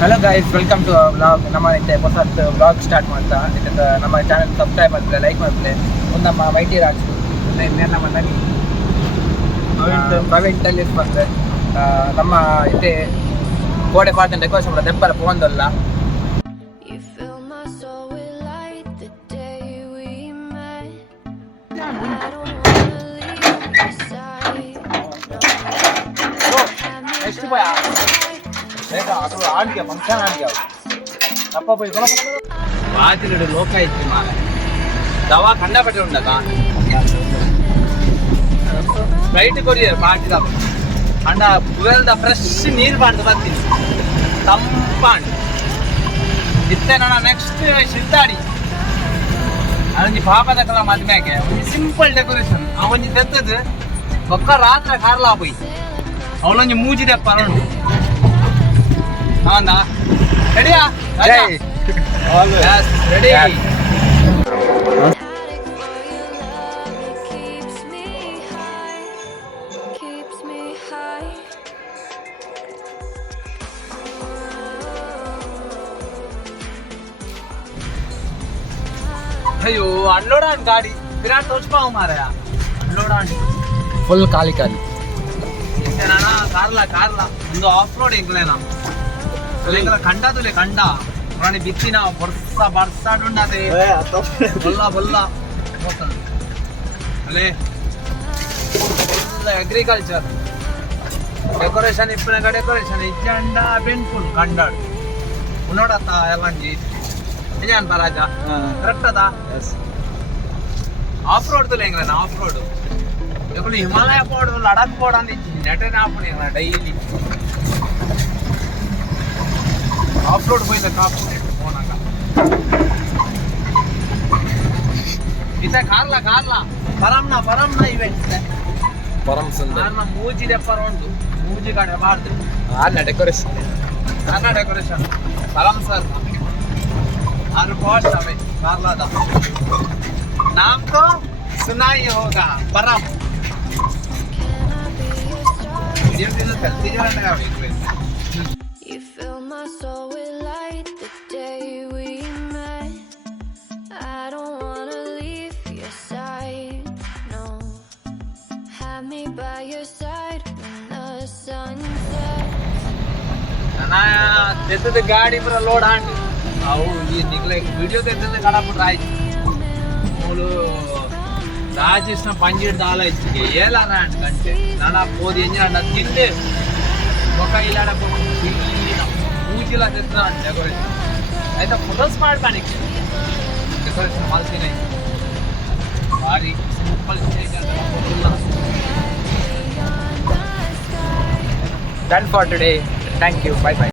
Hello guys, welcome to vlog. ನಮ್ಮ ಹೊಸತ್ತು vlog start ಮಾಡ್ತಾ ಇದಕ್ಕೆ ನಮ್ಮ ಚಾನಲ್ ಸಬ್ಸ್ಕ್ರೈಬ್ ಮಾಡ್ತಾರೆ, ಲೈಕ್ ಮಾಡ್ತಾರೆ. ಒಂದು ನಮ್ಮ ವೈಟಿ ರಾಜ್ ನಮ್ಮ ನನಿ ಪ್ರವೀಣ್ ಟೆಲ್ಲಿಸ್ ಬಂದರೆ ನಮ್ಮ ಇದೇ ಗೋಡೆ ಪಾತ್ರ ಡೆಕೋರೇಷನ್ ಮಾಡೋದು ದೆಪ್ಪರ ಫೋನ್ದಲ್ಲ. ಎಷ್ಟು ಭಯ ಆಡಿಗೆ ಫಂಕ್ಷನ್ ಆಡಿಗೆ ಅಪ್ಪ ಪೈ ವಾತಿಲುಡು ಲೋಕ ಇತ್ತು ಮಾರ ದವಾ ಕಂಡಪಟ್ಟೆ ಉಂಡಕ ಫ್ಲೈಟ್ ಕೊರಿಯರ್ ಪಾಟಿದ ಅಂಡ ಪುವೆಲ್ದ ಫ್ರೆಶ್ ನೀರು ಬಾಂಡು ಬರ್ತೀನಿ ತಂಪಾಂಡು ಇತ್ತೆ ನನ್ನ ನೆಕ್ಸ್ಟ್ ಶಿದ್ದಾಡಿ ಅದೊಂದು ಪಾಪದ ಕಲ ಮದ್ಮೆಗೆ ಸಿಂಪಲ್ ಡೆಕೋರೇಷನ್ ಅವೊಂದು ತೆತ್ತದು ಬೊಕ್ಕ ರಾತ್ರಿ ಕಾರ್ಲಾ ಪೋಯ್ ಅವಳೊಂದು ಮೂಜಿದೆ ಪರಂಡು ಹೌದಾ ರೆಡಿಯಾ ರೆಡಿ. ಅಯ್ಯೋ ಅನ್ಲೋಡ್ ಗಾಡಿ ವಿರಾಟ್ ತೋಚ್ಪಾವು ಮಾರಾಯ ಅನ್ಲೋಡ್ ಫುಲ್ ಖಾಲಿ ಖಾಲಿ ಕಾರ್ಲ ಒಂದು ಆಫ್ ರೋಡ್ ಎಂಗ್ಲೇನಾ ಕಂಡದುಲೆ ಕಂಡ ಪ್ರಾಣಿ ಬಿತ್ತಿನ ಬರ್ಸಾಡುಂಡದೆ ಬೊಲ್ಲ ಅಲ್ಲೇ ಅಗ್ರಿಕಲ್ಚರ್ ಡೆಕೋರೇಷನ್ ಇಪ್ಪನಾಗ ಡೆಕೋರೇಷನ್ ಇಜ್ಜಂಡ ಬೆನ್ಪುಲ್ ಕಂಡಾಡು ನೋಡತ್ತ ಎಲ್ಲಂಜಿ ನಿಜಾನ್ ಪರಾಜ ಕರೆಕ್ಟ್ ಅದ ಆಫ್ ರೋಡ್ ತುಲೆ ಹೆಂಗ್ರ ಆಫ್ ರೋಡ್ ಹಿಮಾಲಯ ಪೋಡ್ ಲಡಾಖ್ ಪೋಡ್ ಅಂತ ನೆಟನೆ ಆಪಣಿ ಡೈಲಿ ಆಫ್ ರೋಡ್ ಹೋಯ್ತು ಕಾಪು ಫೋನಾಗ ಇತ್ತೆ ಕಾರ್ಲ ಪರಂನ ಇವೆಂಟ್ ಇದೆ ಕಾರ್ನ ಮೂಜಿ ದೆಪ್ಪರ ಉಂಟು ಮೂಜಿ ಕಡೆ ಮಾಡ್ದು ಕಾರ್ನ ಡೆಕೋರೇಷನ್ ಪರಂ ಸರ್ ಆರು ಪಾಸ್ಟ್ ಅವೆ ಕಾರ್ಲಾದ ನಾಮ್ ತೋ ಸುನಾಯಿ ಹೋಗ ಪರಂ video ಕಲ್ತಿ You fill my soul with light the day we met. I don't wanna leave your side, no. Have me by your side when the sun sets. ನಾ ತೆತ್ತದ ಗಾಡಿ ಪುರ ಲೋಡ್ ಹಾಂಡು ಅವು ಈ ನಿಗ್ಲೆ video ತೆತ್ತದ ಕಡ ಬಿಟ್ರೆ ಆಯ್ತು ಮೂಲು ರಾಜೇಶ್ನ ಪಂಜಿಡ್ದ ಆಲ ಇಚ್ಚಿಗೆ ಏಲಾರ ಅಂಡ್ ಗಂಟೆ ನಾನು ಪೋದಿ ಎಂಜಿನ ತಿಂದೆ ఒక ఇలాడ పూజలా చేస్తా డెకరేషన్ అయితే ఫొటోస్ ಮಾಡ್ತಾನಿಕ್ డెకరేషన్ మాల్సినే ಭಾರಿ simple done for today thank you bye by.